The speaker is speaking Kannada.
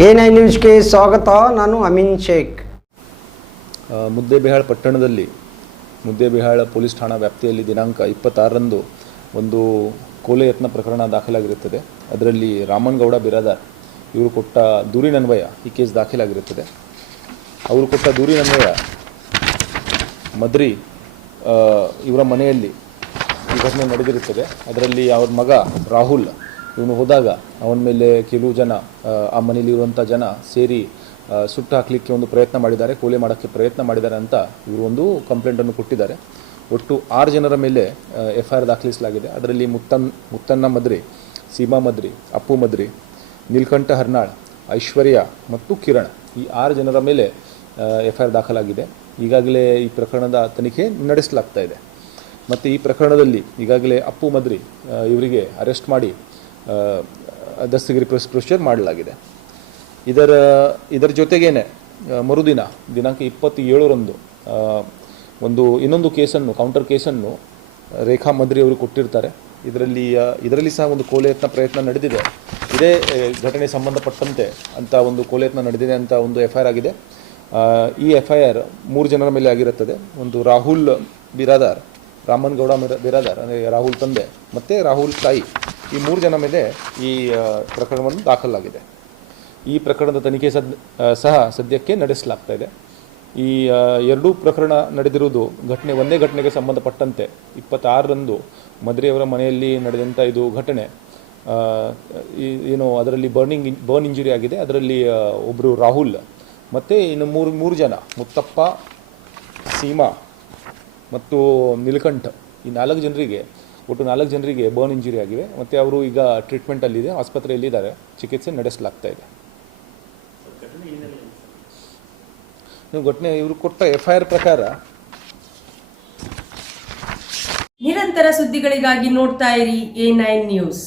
ನೈನ್ ನ್ಯೂಸ್ಗೆ ಸ್ವಾಗತ, ನಾನು ಅಮೀನ್ ಶೇಖ್. ಮುದ್ದೇಬಿಹಾಳ ಪಟ್ಟಣದಲ್ಲಿ, ಮುದ್ದೇಬಿಹಾಳ ಪೊಲೀಸ್ ಠಾಣಾ ವ್ಯಾಪ್ತಿಯಲ್ಲಿ ದಿನಾಂಕ ಇಪ್ಪತ್ತಾರರಂದು ಒಂದು ಕೊಲೆ ಯತ್ನ ಪ್ರಕರಣ ದಾಖಲಾಗಿರುತ್ತದೆ. ಅದರಲ್ಲಿ ರಾಮನ್ಗೌಡ ಬಿರಾದಾರ್, ಇವರು ಕೊಟ್ಟ ದೂರಿನನ್ವಯ ಈ ಕೇಸ್ ದಾಖಲಾಗಿರುತ್ತದೆ. ಅವರು ಕೊಟ್ಟ ದೂರಿನನ್ವಯ ಮದ್ರಿ ಇವರ ಮನೆಯಲ್ಲಿ ಈ ಘಟನೆ ನಡೆದಿರುತ್ತದೆ. ಅದರಲ್ಲಿ ಅವ್ರ ಮಗ ರಾಹುಲ್ ಇವನು ಹೋದಾಗ ಅವನ ಮೇಲೆ ಕೆಲವು ಜನ ಆ, ಮನೆಯಲ್ಲಿರುವಂಥ ಜನ ಸೇರಿ ಸುಟ್ಟು ಹಾಕಲಿಕ್ಕೆ ಒಂದು ಪ್ರಯತ್ನ ಮಾಡಿದ್ದಾರೆ ಕೊಲೆ ಮಾಡೋಕ್ಕೆ ಪ್ರಯತ್ನ ಮಾಡಿದ್ದಾರೆ ಅಂತ ಇವರು ಒಂದು ಕಂಪ್ಲೇಂಟನ್ನು ಕೊಟ್ಟಿದ್ದಾರೆ. ಒಟ್ಟು ಆರು ಜನರ ಮೇಲೆ ಎಫ್ ಐ ಆರ್ ದಾಖಲಿಸಲಾಗಿದೆ. ಅದರಲ್ಲಿ ಮುತ್ತನ್ ಮುತ್ತನ್ನ ಮದ್ರಿ ಸೀಮಾ ಮದ್ರಿ ಅಪ್ಪು ಮದ್ರಿ ನೀಲ್ಕಂಠ ಹರ್ನಾಳ್ ಐಶ್ವರ್ಯ ಮತ್ತು ಕಿರಣ್ ಈ ಆರು ಜನರ ಮೇಲೆ ಎಫ್ ಐ ಆರ್ ದಾಖಲಾಗಿದೆ. ಈಗಾಗಲೇ ಈ ಪ್ರಕರಣದ ತನಿಖೆ ನಡೆಸಲಾಗ್ತಾ ಇದೆ. ಮತ್ತು ಈ ಪ್ರಕರಣದಲ್ಲಿ ಈಗಾಗಲೇ ಅಪ್ಪು ಮದ್ರಿ ಇವರಿಗೆ ಅರೆಸ್ಟ್ ಮಾಡಿ ದಸ್ತಗಿರಿ ಪ್ರೊಸ್, ಪ್ರೊಸೀಜರ್ ಮಾಡಲಾಗಿದೆ. ಇದರ ಇದರ ಜೊತೆಗೇನೆ ಮರುದಿನ, ದಿನಾಂಕ ಇಪ್ಪತ್ತೇಳರಂದು ಒಂದು, ಇನ್ನೊಂದು ಕೇಸನ್ನು ಕೌಂಟರ್ ಕೇಸನ್ನು, ರೇಖಾ ಮದ್ರಿ ಅವರು ಕೊಟ್ಟಿರ್ತಾರೆ. ಇದರಲ್ಲಿ ಇದರಲ್ಲಿ ಸಹ ಒಂದು ಕೋಲೆ ಯತ್ನ ಪ್ರಯತ್ನ ನಡೆದಿದೆ. ಇದೇ ಘಟನೆ ಸಂಬಂಧಪಟ್ಟಂತೆ ಅಂತ ಒಂದು ಕೋಲೆ ಯತ್ನ ನಡೆದಿದೆ ಅಂತ ಒಂದು ಎಫ್ ಐ ಆಗಿದೆ. ಈ ಎಫ್ ಐ ಆರ್ ಮೂರು ಜನರ ಮೇಲೆ ಆಗಿರುತ್ತದೆ. ಒಂದು ರಾಹುಲ್ ಬಿರಾದಾರ್, ರಾಮನ್ ಗೌಡ ಬಿರಾದಾರ್, ಅಂದರೆ ರಾಹುಲ್ ತಂದೆ, ಮತ್ತು ರಾಹುಲ್ ತಾಯಿ. ಈ ಮೂರು ಜನ ಮೇಲೆ ಈ ಪ್ರಕರಣವನ್ನು ದಾಖಲಾಗಿದೆ. ಈ ಪ್ರಕರಣದ ತನಿಖೆ ಸದ್ ಸಹ ಸದ್ಯಕ್ಕೆ ನಡೆಸಲಾಗ್ತಾ ಇದೆ. ಈ ಎರಡೂ ಪ್ರಕರಣ ನಡೆದಿರುವುದು ಘಟನೆ, ಒಂದೇ ಘಟನೆಗೆ ಸಂಬಂಧಪಟ್ಟಂತೆ. ಇಪ್ಪತ್ತಾರರಂದು ಮದ್ರಿಯವರ ಮನೆಯಲ್ಲಿ ನಡೆದಂಥ ಇದು ಘಟನೆ ಏನು ಅದರಲ್ಲಿ ಬರ್ನಿಂಗ್, ಬರ್ನ್ ಇಂಜುರಿ ಆಗಿದೆ. ಅದರಲ್ಲಿ ಒಬ್ಬರು ರಾಹುಲ್ ಮತ್ತು ಇನ್ನು ಮೂರು ಮೂರು ಜನ, ಮುತ್ತಪ್ಪ, ಸೀಮಾ ಮತ್ತು ನೀಲಕಂಠ, ಈ ನಾಲ್ಕು ಜನರಿಗೆ ಒಟ್ಟು ನಾಲ್ಕು ಜನರಿಗೆ ಬರ್ನ್ ಇಂಜುರಿ ಆಗಿವೆ. ಮತ್ತು ಅವರು ಈಗ ಟ್ರೀಟ್ಮೆಂಟಲ್ಲಿದೆ ಆಸ್ಪತ್ರೆಯಲ್ಲಿದ್ದಾರೆ. ಚಿಕಿತ್ಸೆ ನಡೆಸಲಾಗ್ತಾ ಇದೆ. ನೀವು ಘಟನೆ ಇವರು ಕೊಟ್ಟ ಎಫ್ ಐ ಆರ್ ಪ್ರಕಾರ ನಿರಂತರ ಸುದ್ದಿಗಳಿಗಾಗಿ ನೋಡ್ತಾ ಇರಿ ಎ ನೈನ್ ನ್ಯೂಸ್